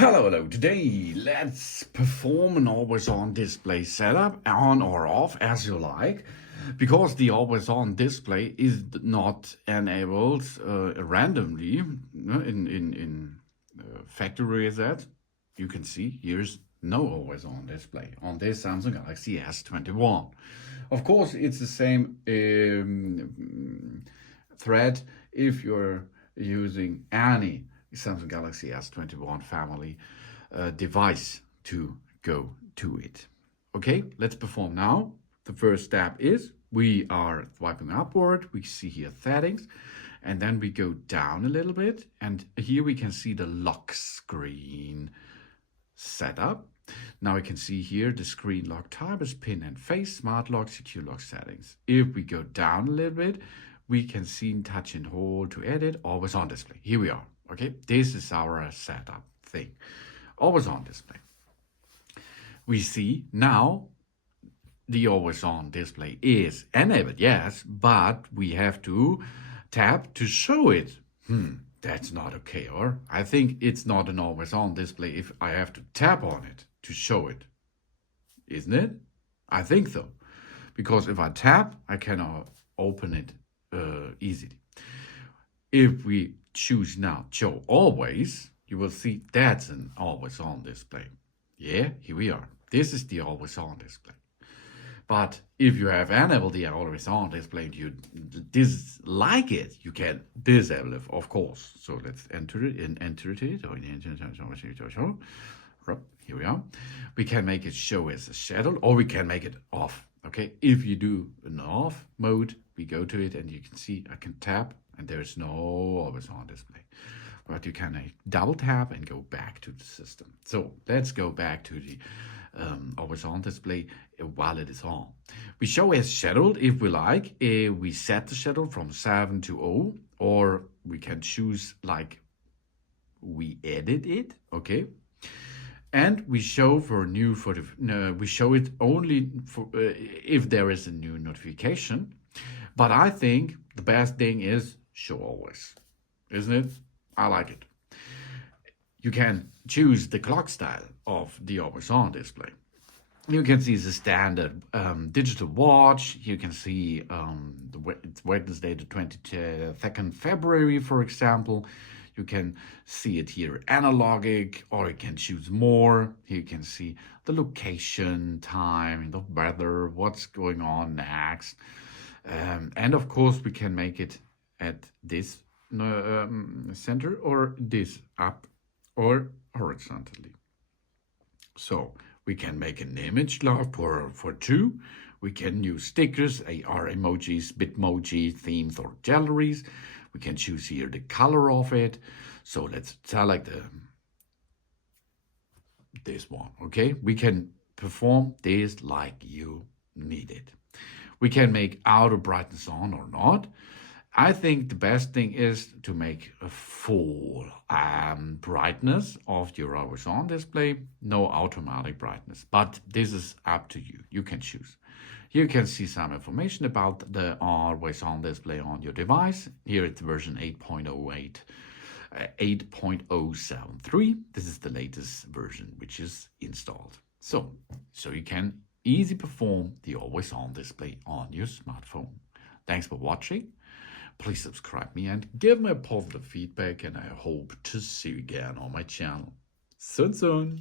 Hello. Today, let's perform an always-on display setup, on or off, as you like, because the always-on display is not enabled randomly in factory reset. You can see here's no always-on display on this Samsung Galaxy S21. Of course, it's the same thread if you're using any Samsung Galaxy S21 family device to go to it. Okay, let's perform now. The first step is we are swiping upward. We see here settings, and then we go down a little bit, and here we can see the lock screen setup. Now we can see here the screen lock type is pin and face, smart lock, secure lock settings. If we go down a little bit, we can see touch and hold to edit, always on display. Here we are. Okay, this is our setup thing. Always on display. We see now the always on display is enabled, yes, but we have to tap to show it. That's not okay, or I think it's not an always on display if I have to tap on it to show it. Isn't it? I think so. Because if I tap, I cannot open it easily. If we choose now show always, you will see that's an always on display. Yeah, here we are. This is the always on display. But if you have enabled the always on display and you dislike it, you can disable it, of course. So let's enter it. Here we are. We can make it show as a schedule, or we can make it off. Okay, if you do an off mode, we go to it and you can see I can tap and there's no always on display. But you can double tap and go back to the system. So let's go back to the always on display while it is on. We show as scheduled if we like. We set the schedule from 7 to 0, or we can choose like we edit it. Okay. And we show for new we show it only for if there is a new notification. But I think the best thing is show always, isn't it? I like it. You can choose the clock style of the always on display. You can see the standard digital watch. You can see it's Wednesday the 22nd February, for example. You can see it here analogic, or you can choose more. You can see the location, time, the weather, what's going on next. And of course, we can make it at this center or this up or horizontally. So we can make an image for two. We can use stickers, AR emojis, Bitmoji, themes, or galleries. We can choose here the color of it. So let's select this one, okay? We can perform this like you need it. We can make auto brightness on or not. I think the best thing is to make a full brightness of your always on display, no automatic brightness, but this is up to you. You can choose. Here you can see some information about the always on display on your device. Here it's version 8.08, 8.073. This is the latest version which is installed. So you can easily perform the always on display on your smartphone. Thanks for watching. Please subscribe me and give me a positive feedback, and I hope to see you again on my channel soon.